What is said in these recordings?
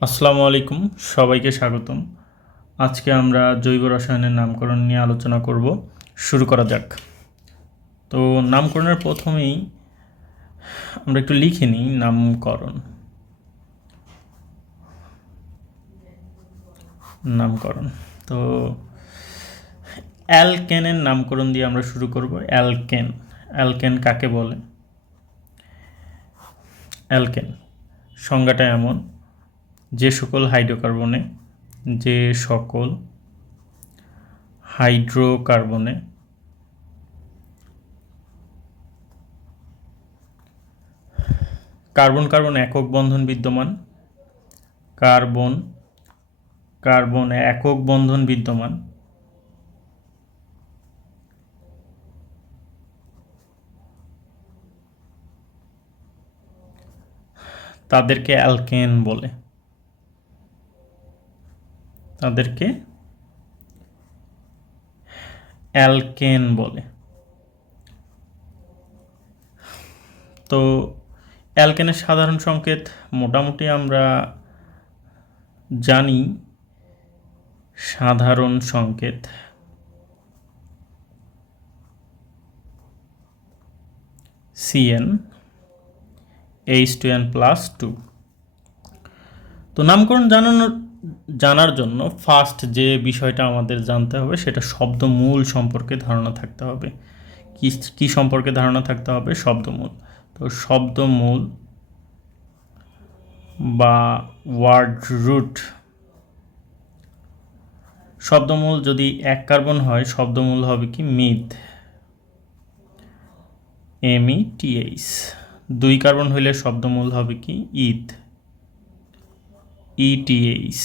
আসসালামু আলাইকুম, সবাইকে স্বাগতম। আজকে আমরা জৈব রসায়নের নামকরণ নিয়ে আলোচনা করব। শুরু করা যাক। তো নামকরণের প্রথমেই আমরা একটু লিখে নিই নামকরণ। নামকরণ। তো অ্যালকেনের নামকরণ দিয়ে আমরা শুরু করব। অ্যালকেন। অ্যালকেন কাকে বলে? অ্যালকেন। সংজ্ঞাটা এমন। যে সকল হাইড্রোকার্বনে, যে সকল হাইড্রোকার্বনে কার্বন কার্বন একক বন্ধন বিদ্যমান, কার্বন কার্বন একক বন্ধন বিদ্যমান, তাদেরকে অ্যালকেন বলে। তাদেরকে অ্যালকেন বলে। তো অ্যালকেনের সাধারণ সংকেত মোটামুটি আমরা জানি, সাধারণ সংকেত। CN H two N plus two তো নামকরণ জানানোর জানার জন্য ফার্স্ট যে বিষয়টা আমাদের জানতে হবে সেটা শব্দ মূল সম্পর্কে ধারণা থাকতে হবে। কি, কী সম্পর্কে ধারণা থাকতে হবে? শব্দমূল তো শব্দমূল বা ওয়ার্ড রুট শব্দমূল যদি এক কার্বন হয় শব্দমূল হবে কি? Meth M E T H দুই কার্বন হইলে শব্দমূল হবে কি? ইথ ইটিএইচ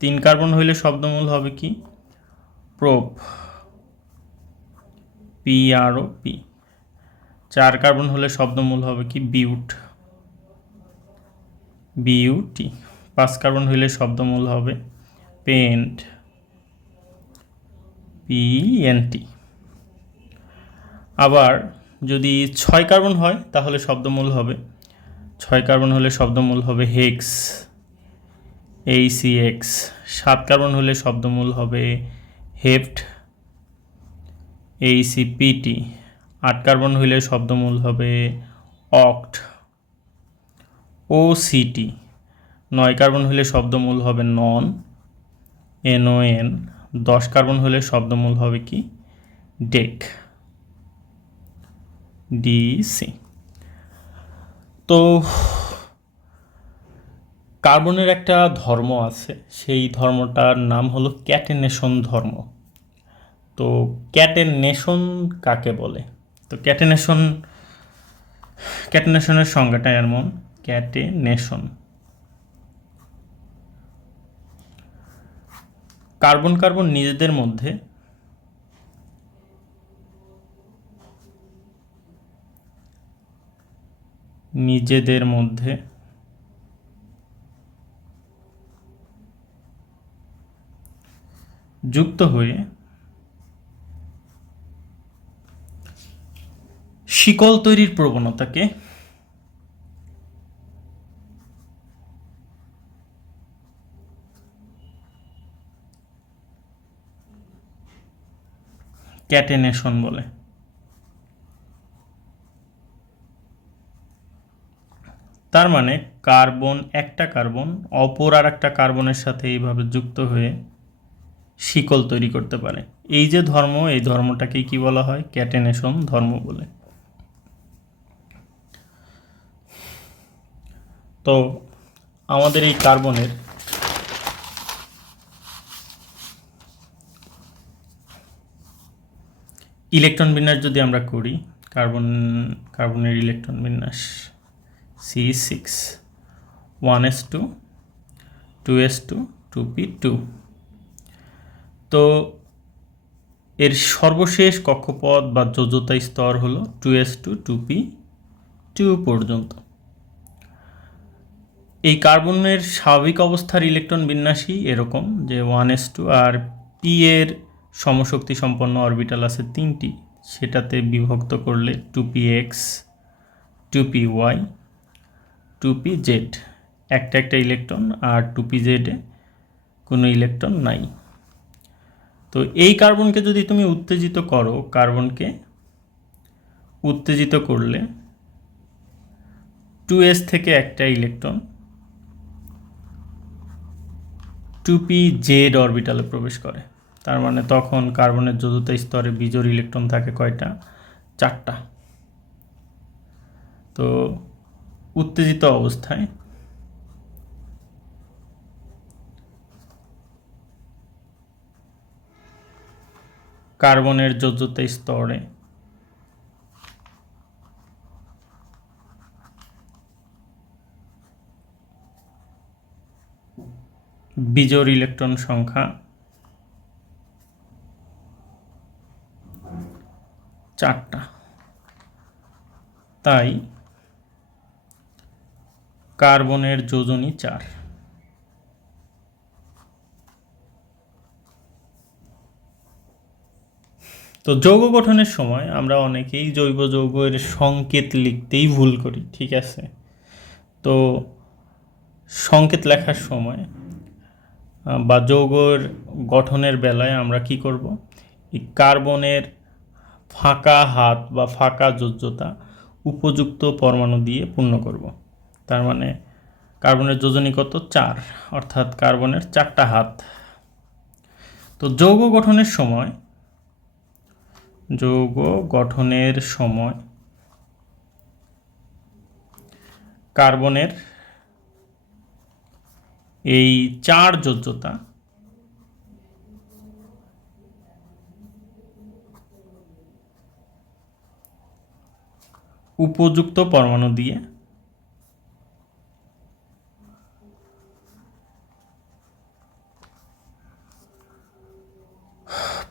তিন কার্বন হইলে শব্দমূল হবে কি? Prop. P R O P চার কার্বন হলে শব্দমূল হবে কি? বিউট. বিউটি. পাঁচ কার্বন হইলে শব্দমূল হবে পেন্ট. পিএনটি আবার যদি ছয় কার্বন হয়, তাহলে শব্দমূল হবে। ছয় কার্বন হলে শব্দমূল হবে হেক্স। এইসিএক্স সাত কার্বন হলে শব্দমূল হবে হেফট এইসিপিটি আট কার্বন হলে শব্দমূল হবে অক্ট ও সিটি নয় কার্বন হলে শব্দমূল হবে নন এনওএন দশ কার্বন হলে শব্দমূল হবে কি? ডেক ডিসি তো কার্বনের একটা ধর্ম আছে, সেই ধর্মটার নাম হলো ক্যাটেনেশন ধর্ম। তো ক্যাটেনেশন কাকে বলে? তো ক্যাটেনেশন, ক্যাটেনেশনের সংজ্ঞাটা এমন, ক্যাটেনেশন। কার্বন কার্বন নিজেদের মধ্যে। নিজেদের মধ্যে। যুক্ত হয়ে শিকল তৈরির প্রবণতাকে ক্যাটেনেশন বলে। তার মানে কার্বন একটা কার্বন, অপর আর একটা কার্বনের সাথে এইভাবে যুক্ত হয়ে শিকল তৈরি করতে পারে। এই যে ধর্ম, এই ধর্মটাকে কি বলা হয়? ক্যাটেনেশন ধর্ম বলে। তো আমাদের এই কার্বনের ইলেকট্রন বিন্যাস যদি আমরা করি, কার্বন, কার্বনের ইলেকট্রন বিন্যাস C six one S two two S two two P two তো এর সর্বশেষ কক্ষপথ বা যোজ্যতা স্তর হল two S two two P, two পর্যন্ত। এই কার্বনের স্বাভাবিক অবস্থার ইলেকট্রন বিন্যাসই এরকম যে ওয়ান এস টু আর পি এর সমশক্তি সম্পন্ন অরবিটাল আছে তিনটি। সেটাতে বিভক্ত করলে two P X, two P Y, two P Z. একটা একটা ইলেকট্রন আর টু পি জেডে কোনো ইলেকট্রন নাই। তো এই কার্বনকে যদি তুমি উত্তেজিত করো, কার্বনকে উত্তেজিত করলে টু এস থেকে একটা ইলেকট্রন টু পি জেড অরবিটালে প্রবেশ করে। তার মানে তখন কার্বনের যোজতা স্তরে বিজোড় ইলেকট্রন থাকে কয়টা? চারটা। তো উত্তেজিত অবস্থায় কার্বনের যোজ্যতা স্তরে। বিজোড় ইলেকট্রন সংখ্যা চারটা। তাই কার্বনের যোজনী চার। তো যৌগ গঠনের সময় আমরা অনেকেই জৈব যৌগের সংকেত লিখতেই ভুল করি, ঠিক আছে? তো সংকেত লেখার সময় বা যৌগর গঠনের বেলায় আমরা কি করব? এই কার্বনের ফাঁকা হাত বা ফাঁকা যোজ্যতা উপযুক্ত পরমাণু দিয়ে পূর্ণ করব। তার মানে কার্বনের যোজনী কত? চার, অর্থাৎ কার্বনের চারটা হাত। তো যৌগ গঠনের সময় যৌগ গঠনের সময়। কার্বনের এই চার যোজ্যতা উপযুক্ত পরমাণু দিয়ে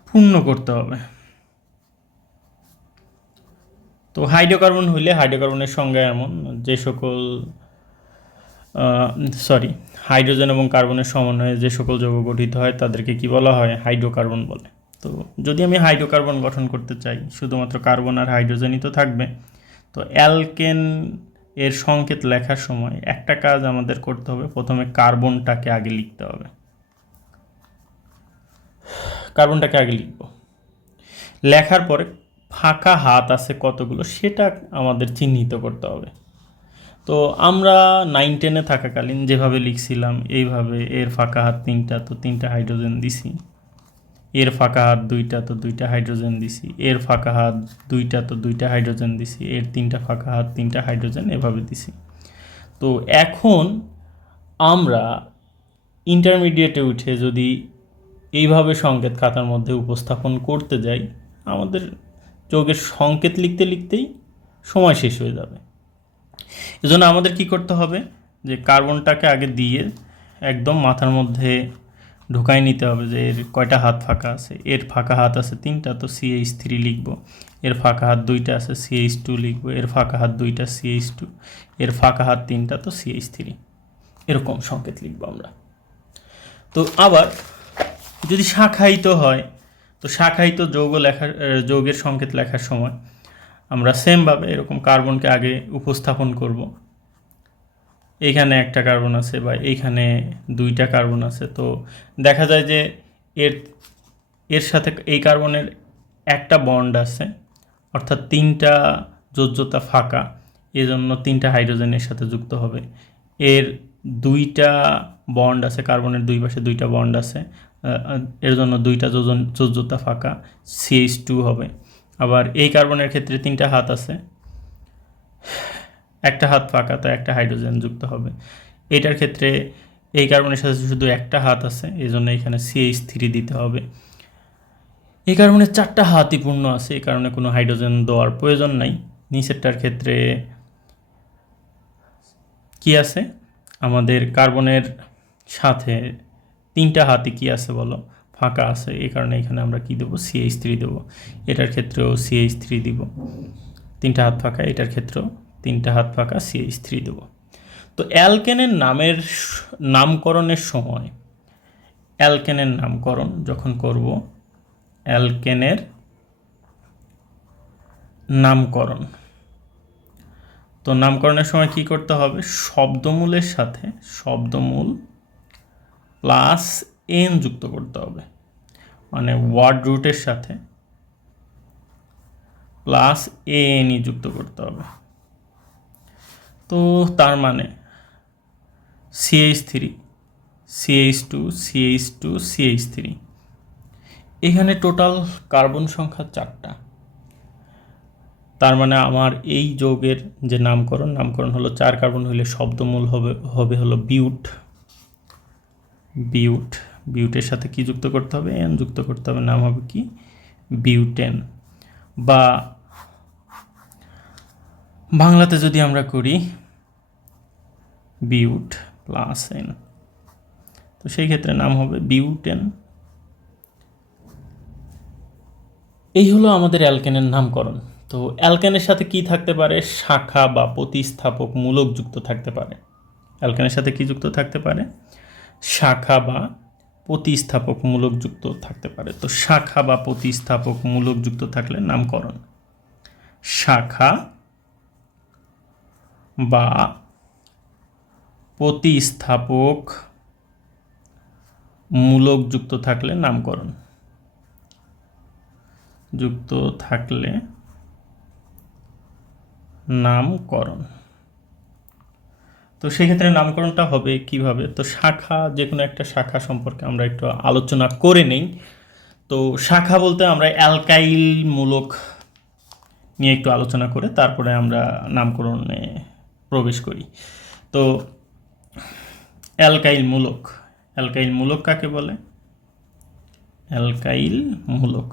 পূর্ণ করতে হবে। তো হাইড্রোকার্বন হইলে হাইড্রোকার্বনের সংজ্ঞা এমন, যে সকল সরি হাইড্রোজেন এবং কার্বনের সমন্বয়ে যে সকল যৌগ গঠিত হয়, তাদেরকে কি বলা হয়? হাইড্রোকার্বন বলে। তো যদি আমি হাইড্রোকার্বন গঠন করতে চাই, শুধুমাত্র কার্বন আর হাইড্রোজেনই তো থাকবে, তো অ্যালকেন এর সংকেত লেখার সময় একটা কাজ আমাদের করতে হবে, প্রথমে কার্বনটাকে আগে লিখতে হবে। কার্বনটাকে আগে লিখব। লেখার পরে ফাঁকা হাত আছে কতগুলো, সেটা আমাদের চিহ্নিত করতে হবে। তো আমরা নাইন টেনে থাকাকালীন যেভাবে লিখছিলাম, এইভাবে এর ফাঁকা হাত তিনটা, তো তিনটা হাইড্রোজেন দিছি। এর ফাঁকা হাত দুইটা, তো দুইটা হাইড্রোজেন দিছি। এর ফাঁকা হাত দুইটা, তো দুইটা হাইড্রোজেন দিছি। এর তিনটা ফাঁকা হাত, তিনটা হাইড্রোজেন এভাবে দিছি। তো এখন আমরা ইন্টারমিডিয়েটে উঠে যদি এইভাবে সংকেত খাতার মধ্যে উপস্থাপন করতে যাই, আমাদের যৌগের সংকেত লিখতে লিখতেই সময় শেষ হয়ে যাবে। এজন্য আমাদের কি করতে হবে? যে কার্বনটাকে আগে দিয়ে একদম মাথার মধ্যে ঢুকাই নিতে হবে যে এর কয়টা হাত ফাঁকা আছে? এর ফাঁকা হাত আছে তিনটা, তো সিএইচ থ্রি লিখব। এর ফাঁকা হাত দুইটা আছে সিএইচ টু লিখব। এর ফাঁকা হাত দুইটা সিএইচ টু এর ফাঁকা হাত তিনটা, তো সিএইচ থ্রি এরকম সংকেত লিখব আমরা। তো আবার যদি শাখায়িত হয় তো শাখায়িত যৌগ লেখার যৌগের সংকেত লেখার সময় আমরা সেমভাবে এরকম কার্বনকে আগে উপস্থাপন করব। এইখানে একটা কার্বন আছে বা এইখানে দুইটা কার্বন আছে। তো দেখা যায় যে এর এর সাথে এই কার্বনের একটা বন্ড আছে, অর্থাৎ তিনটা যোজ্যতা ফাঁকা, এজন্য তিনটা হাইড্রোজেনের সাথে যুক্ত হবে। এর দুইটা বন্ড আছে কার্বনের দুই পাশে দুইটা বন্ড আছে এর জন্য দুইটা যোজন, যোজ্যতা ফাঁকা সিএইচ টু হবে। আবার এই কার্বনের ক্ষেত্রে তিনটা হাত আছে, একটা হাত ফাঁকা, তো একটা হাইড্রোজেন যুক্ত হবে। এটার ক্ষেত্রে এই কার্বনের সাথে শুধু একটা হাত আছে, এই জন্য এখানে সিএইচ থ্রি দিতে হবে। এই কার্বনের চারটা হাতই পূর্ণ আছে, এই কারণে কোনো হাইড্রোজেন দেওয়ার প্রয়োজন নাই। নিচেরটার ক্ষেত্রে কি আছে? আমাদের কার্বনের সাথে তিনটা হাতে কি আছে বলো? ফাঁকা আছে, এই কারণে এখানে আমরা কি দেবো? সিএইচ থ্রি দেবো। এটার ক্ষেত্রেও সিএইচ থ্রি দিব। তিনটা হাত ফাঁকা, এটার ক্ষেত্রেও তিনটা হাত ফাঁকা সিএইচ থ্রি দেবো। তো অ্যালকেনের নামের নামকরণের সময়, অ্যালকেনের নামকরণ যখন করব, অ্যালকেনের নামকরণ। তো নামকরণের সময় কি করতে হবে? শব্দমূলের সাথে, শব্দমূল প্লাস এন যুক্ত করতে হবে। মানে ওয়ার্ড রুটের সাথে প্লাস এনই যুক্ত করতে হবে। তো তার মানে CH three CH two CH two CH three এখানে টোটাল কার্বন সংখ্যা চারটা। তার মানে আমার এই যৌগের যে নামকরণ নামকরণ হলো চার কার্বন হলে শব্দমূল হবে হবে হলো বিউট। বিউট, বিউটের সাথে কি যুক্ত করতে হবে? এন যুক্ত করতে হবে, নাম হবে কি? বিউটেন। বা বাংলাতে যদি আমরা করি বিউট প্লাস এন, তো সেই ক্ষেত্রে নাম হবে বিউটেন। এই হলো আমাদের অ্যালকেনের নামকরণ। তো অ্যালকেনের সাথে কি থাকতে পারে? শাখা বা প্রতিস্থাপক মূলক যুক্ত থাকতে পারে। অ্যালকেনের সাথে কি যুক্ত থাকতে পারে? শাখা বা প্রতিস্থাপক মূলক যুক্ত থাকতে পারে। তো শাখা বা প্রতিস্থাপক মূলক যুক্ত থাকলে নামকরণ। শাখা বা প্রতিস্থাপক মূলক যুক্ত থাকলে নামকরণ। যুক্ত থাকলে নামকরণ। তো সেক্ষেত্রে নামকরণটা হবে কীভাবে? তো শাখা যে কোনো একটা শাখা সম্পর্কে আমরা একটু আলোচনা করে নেই। তো শাখা বলতে আমরা অ্যালকাইল মূলক নিয়ে একটু আলোচনা করে তারপরে আমরা নামকরণে প্রবেশ করি। তো অ্যালকাইল মূলক অ্যালকাইল মূলক কাকে বলে? অ্যালকাইল মূলক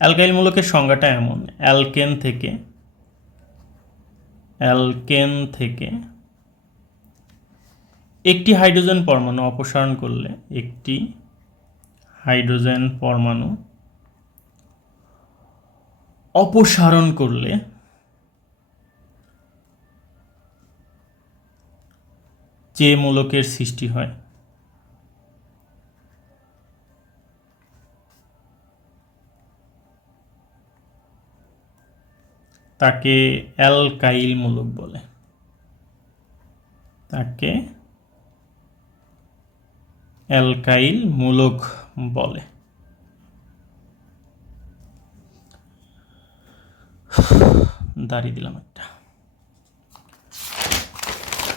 অ্যালকাইল মূলকের সংজ্ঞাটা এমন, অ্যালকেন থেকে অ্যালকেন থেকে একটি হাইড্রোজেন পরমাণু অপসারণ করলে একটি হাইড্রোজেন পরমাণু অপসারণ করলে যে মূলকের সৃষ্টি হয় তাকে অ্যালকাইল মূলক বলে। তাকে অ্যালকাইল মূলক বলে। দাঁড়িয়ে দিলাম একটা।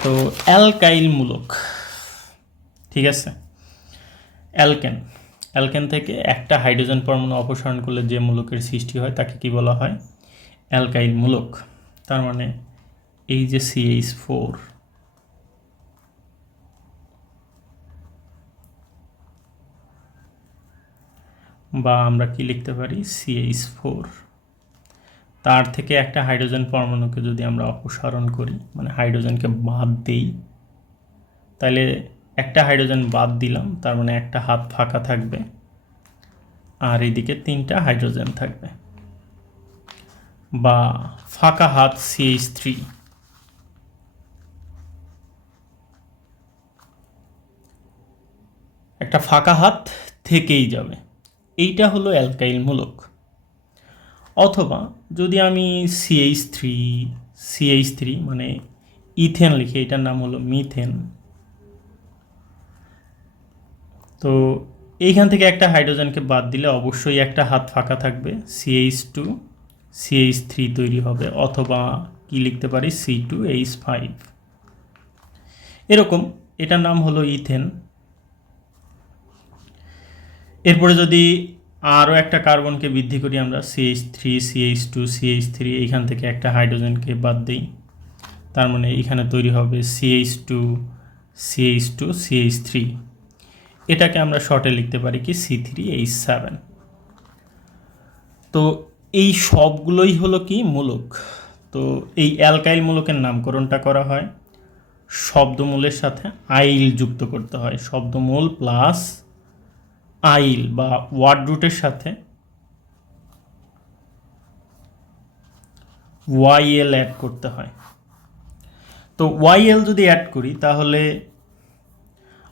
তো অ্যালকাইল মূলক, ঠিক আছে? অ্যালকেন অ্যালকেন থেকে একটা হাইড্রোজেন পরমাণু অপসারণ করলে যে মূলকের সৃষ্টি হয় তাকে কি বলা হয়? অ্যালকাইল মূলক, তার মানে এই যে সিএইচ ফোর। বা আমরা কি লিখতে পারি? CH four. তার থেকে একটা হাইড্রোজেন পরমাণুকে যদি আমরা অপসারণ করি মানে হাইড্রোজেনকে বাদ দেই, তাহলে একটা হাইড্রোজেন বাদ দিলাম, তার মানে একটা হাত ফাঁকা থাকবে, আর এদিকে তিনটা হাইড্রোজেন থাকবে। বা ফাঁকা হাত সিএইচ থ্রি একটা ফাঁকা হাত থেকেই যাবে। এইটা হলো অ্যালকাইল মূলক। অথবা যদি আমি সিএইচ থ্রি সিএইচ থ্রি মানে ইথেন লিখি, এটার নাম হলো মিথেন। তো এইখান থেকে একটা হাইড্রোজেনকে বাদ দিলে অবশ্যই একটা হাত ফাঁকা থাকবে সিএইচ টু সিএইচ থ্রি তৈরি হবে অথবা কি লিখতে পারি? সি টু এইচ ফাইভ এরকম, এটার নাম হলো ইথেন। এরপরে যদি আরও একটা কার্বনকে বৃদ্ধি করি আমরা CH three CH two CH three এইখান থেকে একটা হাইড্রোজেনকে বাদ দিই। তার মানে এখানে তৈরি হবে CH two CH two CH three এটাকে আমরা শর্টে লিখতে পারি কি? সি থ্রি এইচ সেভেন তো এই সবগুলোই হলো কি মূলক। তো এই অ্যালকাইল মূলকের নামকরণটা করা হয়। শব্দমূলের সাথে আইল যুক্ত করতে হয়। শব্দমূল প্লাস আইল বা ওয়ার্ড রুটের সাথে ওয়াইএল অ্যাড করতে হয়। তো ওয়াইএল যদি অ্যাড করি, তাহলে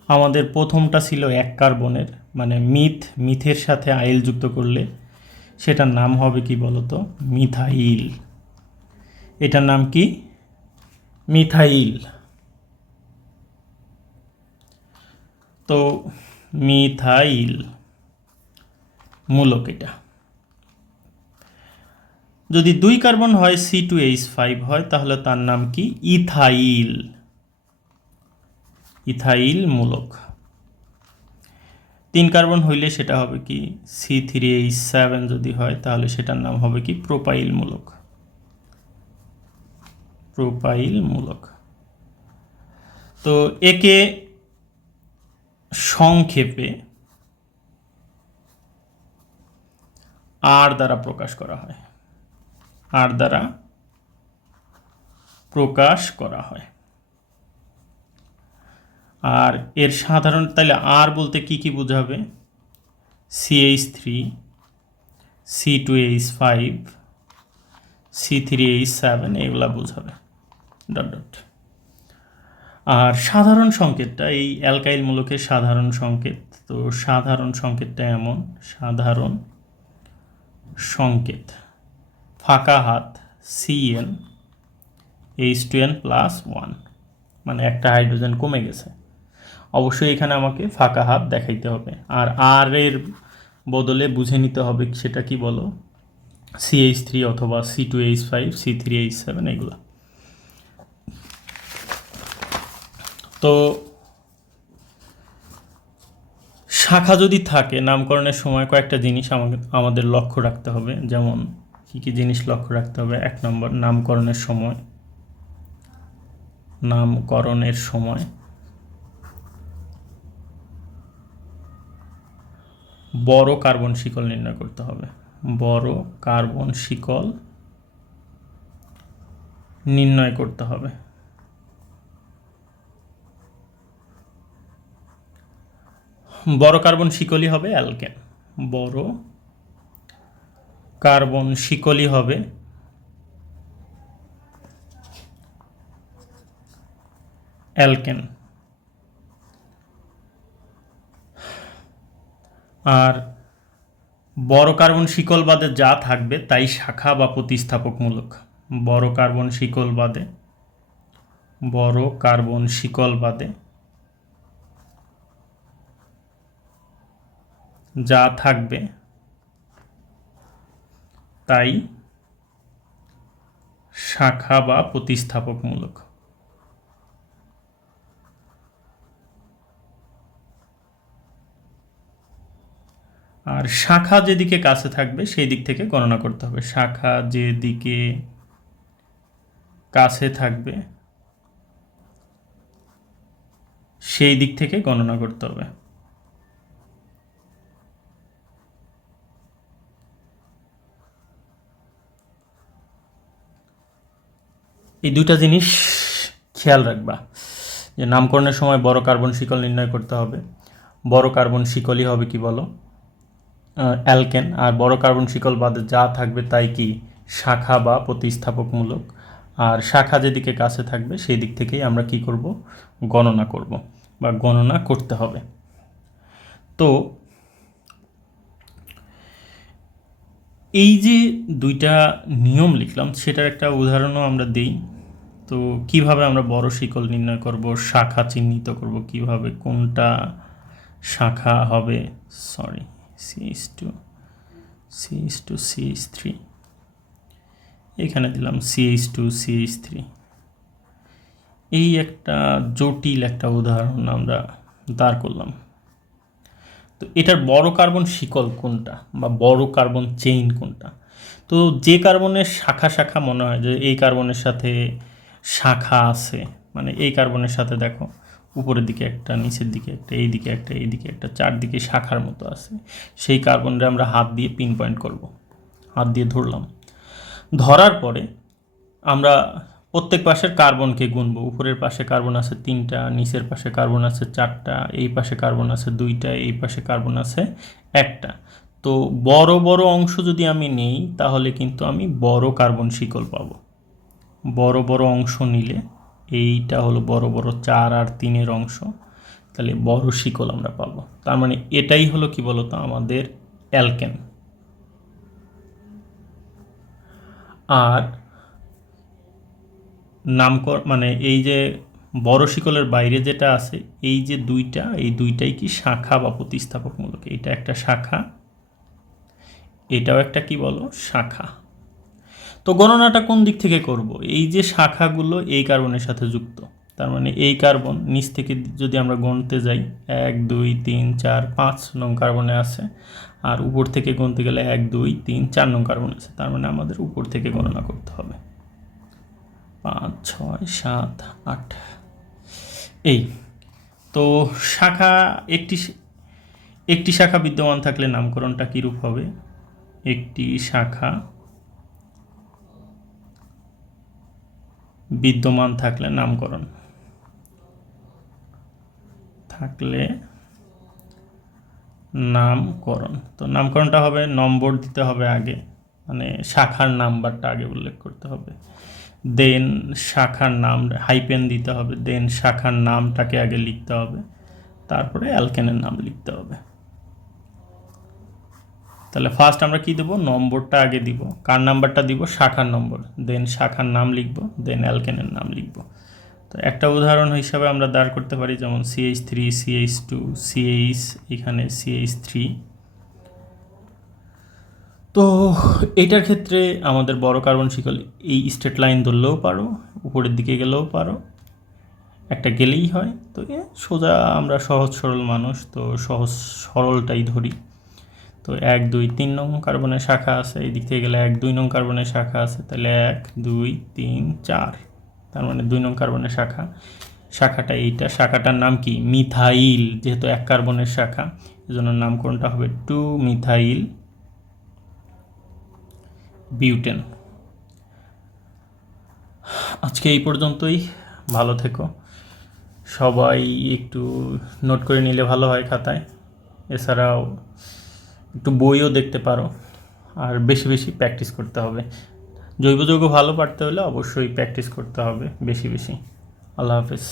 আমাদের প্রথমটা ছিল এক কার্বনের মানে মিথ, মিথের সাথে আইল যুক্ত করলে সেটার নাম হবে কি বলতো? মিথাইল। এটার নাম কি? মিথাইল। তো মিথাইল মূলক এটা। যদি দুই কার্বন হয় সি টু এইচ ফাইভ হয়, তাহলে তার নাম কি? ইথাইল। ইথাইল মূলক। তিন কার্বন হইলে সেটা হবে কি সি থ্রি এইচ সেভেন যদি হয়, তাহলে সেটার নাম হবে কি প্রোপাইল মূলক প্রোপাইল মূলক তো একে সংক্ষেপে আর দ্বারা প্রকাশ করা হয়। আর দ্বারা প্রকাশ করা হয়। আর এর সাধারণ তাহলে আর বলতে কি কি বোঝাবে? CH three C two H five C three H seven এগুলা বোঝাবে। ডট ডট আর সাধারণ সংকেতটা, এই অ্যালকাইল মূলকের সাধারণ সংকেত, তো সাধারণ সংকেতটা এমন, সাধারণ সংকেত। ফাঁকা হাত CN H two N plus one মানে একটা হাইড্রোজেন কমে গেছে। অবশ্যই এখানে আমাকে ফাঁকা হাত দেখাইতে হবে। আর আর এর বদলে বুঝে নিতে হবে সেটা কি বলো? সি এইচ থ্রি অথবা C two H five C three H seven এগুলো। তো শাখা যদি থাকে, নামকরণের সময় কয়েকটা জিনিস আমাদের লক্ষ্য রাখতে হবে। যেমন, কী কী জিনিস লক্ষ্য রাখতে হবে? এক নম্বর, নামকরণের সময়। নামকরণের সময়। বড় কার্বন শিকল নির্ণয় করতে হবে। বড় কার্বন শিকল নির্ণয় করতে হবে। বড় কার্বন শিকলই হবে অ্যালকেন। বড় কার্বন শিকলই হবে অ্যালকেন। আর বড় কার্বন শিকল বাদে যা থাকবে তাই শাখা বা প্রতিস্থাপকমূলক। বড় কার্বন শিকল বাদে বড় কার্বন শিকল বাদে যা থাকবে তাই শাখা বা প্রতিস্থাপকমূলক। আর শাখা যেদিকে কাছে থাকবে, সেই দিক থেকে গণনা করতে হবে। শাখা যেদিকে কাছে থাকবে, সেই দিক থেকে গণনা করতে হবে। এই দুইটা জিনিস খেয়াল রাখবা, যে নামকরণের সময় বড় কার্বন শিকল নির্ণয় করতে হবে। বড় কার্বন শিকলই হবে কি বলো? অ্যালকেন আর বড় কার্বন শিকল বাদে যা থাকবে তাই কি? শাখা বা প্রতিস্থাপকমূলক। আর শাখা যেদিকে কাছে থাকবে, সেই দিক থেকেই আমরা কি করব? গণনা করব বা গণনা করতে হবে। তো এই যে দুইটা নিয়ম লিখলাম, সেটার একটা উদাহরণও আমরা দিই। তো কীভাবে আমরা বড় শিকল নির্ণয় করব, শাখা চিহ্নিত করব কীভাবে, কোনটা শাখা হবে? Sorry. CS two CS two CS three এখানে দিলাম সিএইচ টু সিএইচ থ্রি এই একটা জটিল একটা উদাহরণ আমরা দাঁড় করলাম। তো এটার বড় কার্বন শিকল কোনটা বা বড় কার্বন চেইন কোনটা? তো যে কার্বনের শাখা শাখা মনে হয় যে এই কার্বনের সাথে শাখা আছে মানে এই কার্বনের সাথে দেখো উপরের দিকে একটা, নিচের দিকে একটা, এই দিকে একটা, এই দিকে একটা, চারদিকে শাখার মতো আছে। সেই কার্বনটা আমরা হাত দিয়ে পিন পয়েন্ট করব। হাত দিয়ে ধরলাম। ধরার পরে আমরা প্রত্যেক পাশের কার্বনকে গুনবো। উপরের পাশে কার্বন আছে তিনটা, নিচের পাশে কার্বন আছে চারটা, এই পাশে কার্বন আছে দুইটা, এই পাশে কার্বন আছে একটা। তো বড় বড় অংশ যদি আমি নেই, তাহলে কিন্তু আমি বড় কার্বন শিকল পাবো। বড় বড় অংশ নিলে এইটা হলো বড় বড় চার আর তিনের অংশ। তাহলে বড় শিকল আমরা পাবো। তার মানে এটাই হলো কি বলতো? আমাদের অ্যালকেন। আর নামকর মানে এই যে বড় শিকলের বাইরে যেটা আছে, এই যে দুইটা, এই দুইটাই কি শাখা বা প্রতিস্থাপকমূলক? এটা একটা শাখা, এটাও একটা কি বলো? শাখা। তো গণনাটা কোন দিক থেকে করব? এই যে শাখাগুলো এই কার্বনের সাথে যুক্ত, তার মানে এই কার্বন নিচ থেকে যদি আমরা গণতে যাই, এক, দুই, তিন, চার, পাঁচ নং কার্বনে আছে, আর উপর থেকে গণতে গেলে এক, দুই, তিন, চার নং কার্বন আছে, তার মানে আমাদের উপর থেকে গণনা করতে হবে। পাঁচ, ছয়, সাত, আট, এই, তো শাখা একটি একটি শাখা বিদ্যমান থাকলে নামকরণটা কীরূপ হবে? একটি শাখা বিদ্যমান থাকলে নামকরণ। থাকলে নামকরণ। তো নামকরণটা হবে, নম্বর দিতে হবে আগে। মানে শাখার নাম্বারটা আগে উল্লেখ করতে হবে। দেন শাখার নাম, হাইপেন দিতে হবে। দেন শাখার নামটাকে আগে লিখতে হবে। তারপরে অ্যালকেনের নাম লিখতে হবে। তাহলে ফার্স্ট আমরা কি দেবো? নম্বরটা আগে দিব। কার নাম্বারটা দিব? শাখার নম্বর। দেন শাখার নাম লিখব। দেন অ্যালকেনের নাম লিখব। তো একটা উদাহরণ হিসাবে আমরা দাঁড় করতে পারি, যেমন CH three CH two CH এখানে সিএইচ থ্রি তো এটার ক্ষেত্রে আমাদের বড় কার্বন শিকল এই স্ট্রেট লাইন ধরলেও পারো, উপরের দিকে গেলেও পারো। একটা গেলেই হয়। তো সোজা আমরা সহজ সরল মানুষ, তো সহজ সরলটাই ধরি। তো এক, দুই, তিন নং কার্বনের শাখা আছে। এই দিক থেকে গেলে এক, দুই নং কার্বনের শাখা আছে। তাহলে এক, দুই, তিন, চার। তার মানে দুই নং কার্বনের শাখা। শাখাটা এইটা। শাখাটার নাম কি? মিথাইল, যেহেতু এক কার্বনের শাখা। এজন্য নামকরণটা হবে টু মিথাইল বিউটেন। আজকে এই পর্যন্তই। ভালো থেকো। সবাই একটু নোট করে নিলে ভালো হয় খাতায়। এছাড়াও একটু বইও দেখতে পারো, আর বেশি বেশি প্র্যাকটিস করতে হবে। জৈব যৌগ ভালো পারতে হলে অবশ্যই প্র্যাকটিস করতে হবে, বেশি বেশি। আল্লাহ হাফেজ।